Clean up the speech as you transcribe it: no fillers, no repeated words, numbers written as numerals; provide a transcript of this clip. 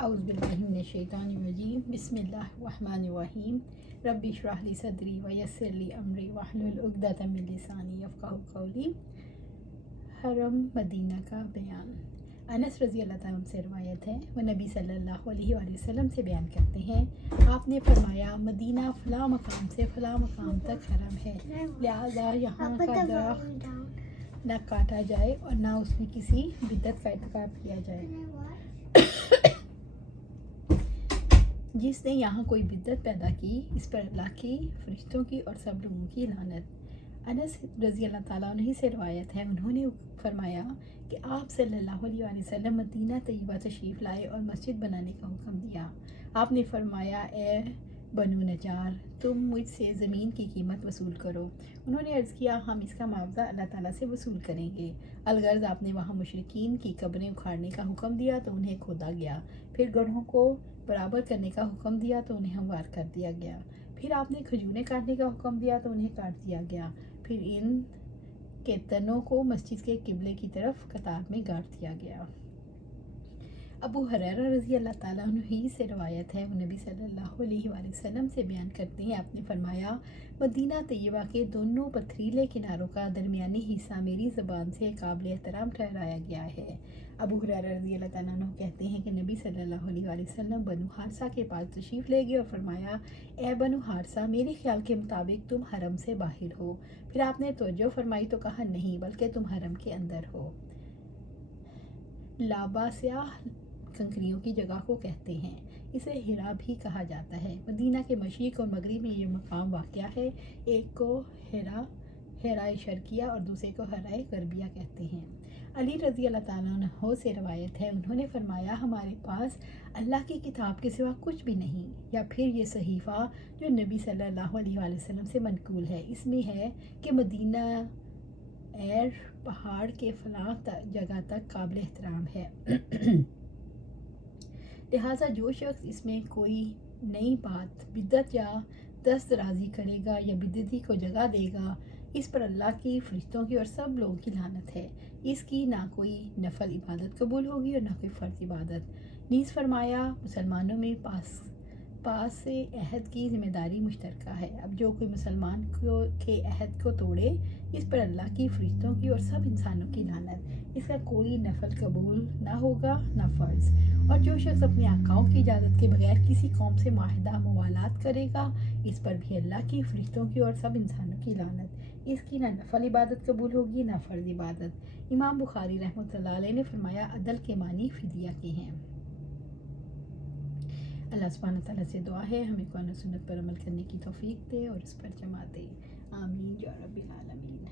اعوذ باللہ من الشیطان الرجیم بسم اللہ الرحمن الرحیم رب اشرح لی صدری ویسر لی امری واحلل عقدۃ من لسانی یفقہوا قولی۔ حرم مدینہ کا بیان۔ انس رضی اللہ تعالیٰ عنہ سے روایت ہے، وہ نبی صلی اللہ علیہ وآلہ وسلم سے بیان کرتے ہیں، آپ نے فرمایا مدینہ فلاں مقام سے فلاں مقام تک حرم ہے، لہذا یہاں کا درخت نہ کاٹا جائے اور نہ اس میں کسی بدعت کا ارتکاب کیا جائے۔ جس نے یہاں کوئی بدعت پیدا کی اس پر اللہ کی، فرشتوں کی اور سب لوگوں کی لعنت۔ انس رضی اللہ تعالیٰ عنہ سے روایت ہے، انہوں نے فرمایا کہ آپ صلی اللہ علیہ وآلہ وسلم مدینہ طیبہ تشریف لائے اور مسجد بنانے کا حکم دیا۔ آپ نے فرمایا اے بنو نجار، تم مجھ سے زمین کی قیمت وصول کرو۔ انہوں نے عرض کیا ہم اس کا معاوضہ اللہ تعالیٰ سے وصول کریں گے۔ الغرض آپ نے وہاں مشرکین کی قبریں اکھاڑنے کا حکم دیا تو انہیں کھودا گیا، پھر گڑھوں کو برابر کرنے کا حکم دیا تو انہیں ہموار کر دیا گیا، پھر آپ نے کھجوریں کاٹنے کا حکم دیا تو انہیں کاٹ دیا گیا، پھر ان کے تنوں کو مسجد کے قبلے کی طرف قطار میں گاڑ دیا گیا۔ ابو ہریرہ رضی اللہ تعالیٰ عنہ ہی سے روایت ہے، وہ نبی صلی اللہ علیہ وآلہ وسلم سے بیان کرتے ہیں، آپ نے فرمایا مدینہ طیبہ کے دونوں پتھریلے کناروں کا درمیانی حصہ میری زبان سے قابل احترام ٹھہرایا گیا ہے۔ ابو ہریرہ رضی اللہ تعالیٰ عنہ کہتے ہیں کہ نبی صلی اللہ علیہ وآلہ وسلم بنو حارثہ کے پاس تشریف لے گئے اور فرمایا اے بنو حارثہ، میرے خیال کے مطابق تم حرم سے باہر ہو۔ پھر آپ نے توجہ فرمائی تو کہا نہیں بلکہ تم حرم کے اندر ہو۔ لاباسیہ کنکریوں کی جگہ کو کہتے ہیں، اسے ہرا بھی کہا جاتا ہے۔ مدینہ کے مشرق اور مغرب میں یہ مقام واقع ہے، ایک کو ہرائے شرقیہ اور دوسرے کو ہرائے غربیہ کہتے ہیں۔ علی رضی اللہ تعالیٰ عنہ سے روایت ہے، انہوں نے فرمایا ہمارے پاس اللہ کی کتاب کے سوا کچھ بھی نہیں، یا پھر یہ صحیفہ جو نبی صلی اللہ علیہ وآلہ وسلم سے منقول ہے، اس میں ہے کہ مدینہ ایر پہاڑ کے فلاں جگہ تک قابل احترام ہے، لہٰذا جو شخص اس میں کوئی نئی بات، بدعت یا دست درازی کرے گا یا بدعتی کو جگہ دے گا، اس پر اللہ کی، فرشتوں کی اور سب لوگوں کی لعنت ہے۔ اس کی نہ کوئی نفل عبادت قبول ہوگی اور نہ کوئی فرض عبادت۔ نیز فرمایا مسلمانوں میں پاس عہد کی ذمہ داری مشترکہ ہے۔ اب جو کوئی مسلمان کے عہد کو توڑے، اس پر اللہ کی، فرشتوں کی اور سب انسانوں کی لعنت۔ اس کا کوئی نفل قبول نہ ہوگا نہ فرض۔ اور جو شخص اپنے آقاؤں کی اجازت کے بغیر کسی قوم سے معاہدہ موالات کرے گا، اس پر بھی اللہ کی، فرشتوں کی اور سب انسانوں کی لعنت۔ اس کی نہ نفل عبادت قبول ہوگی نہ فرض عبادت۔ امام بخاری رحمۃ اللہ علیہ نے فرمایا عدل کے معنی فدیہ کے ہیں۔ اللہ سبحانہ تعالیٰ سے دعا ہے ہمیں قرآن و سنت پر عمل کرنے کی توفیق دے اور اس پر جمع دے، آمین یا رب العالمین۔